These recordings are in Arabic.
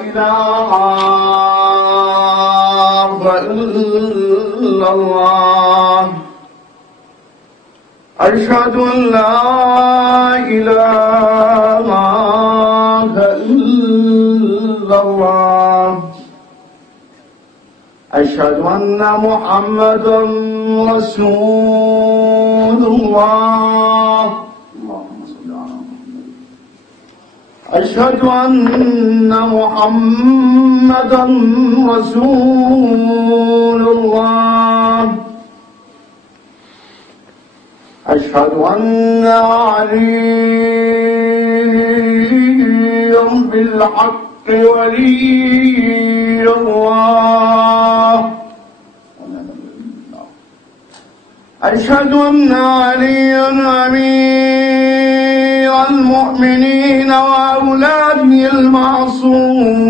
إله إلا الله أشهد أن لا إله إلا الله أشهد أن محمدا رسول الله أشهد أن محمدا رسول الله أشهد أن عليا بالحق ولي الله أشهد أن عليا أمير المؤمنين وأولاده المعصومين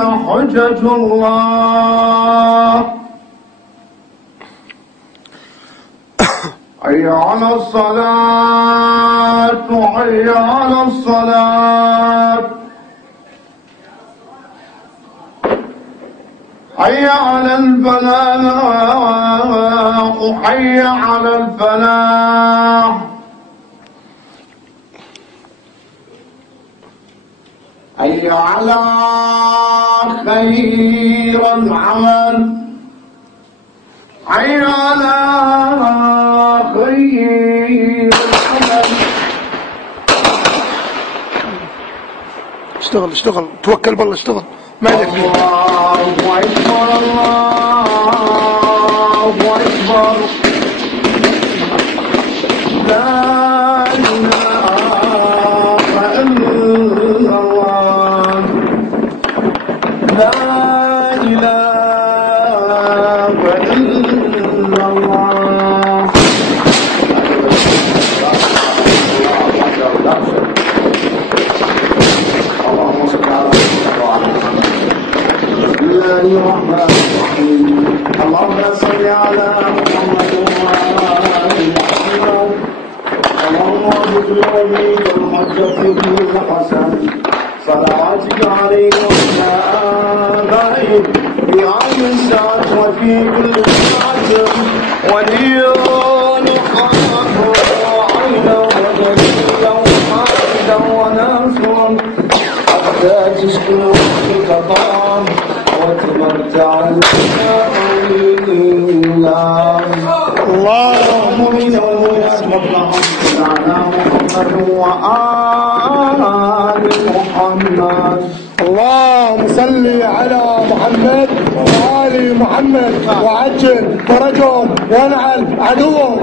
حجة الله حي على الصلاة حي على الصلاة حي على الفلاح حي على الفلاح حي على خير العمل حي على خير العمل اشتغل اشتغل توكل بالله اشتغل ما عليك فيه. الله أكبر الله أكبر لا إله إلا الله لا إله إلا الله اللهم صل على الله الرحمن الرحيم اللهم صل على محمد وعلى آل محمد اللهم اغفر لوليك الحجة الحسن صلواتك عليه وعلى آبائه في عين الساعة وفي كل ساعة وليا وحافظا وعينا ودليلا وحافظا وناصرا حتى تسكن وقتك طعام وتمتع اللهم من أولياء مطلعا على محمد وآل محمد اللهم صل على محمد وآل محمد وعجل فرجهم وانعل عدوهم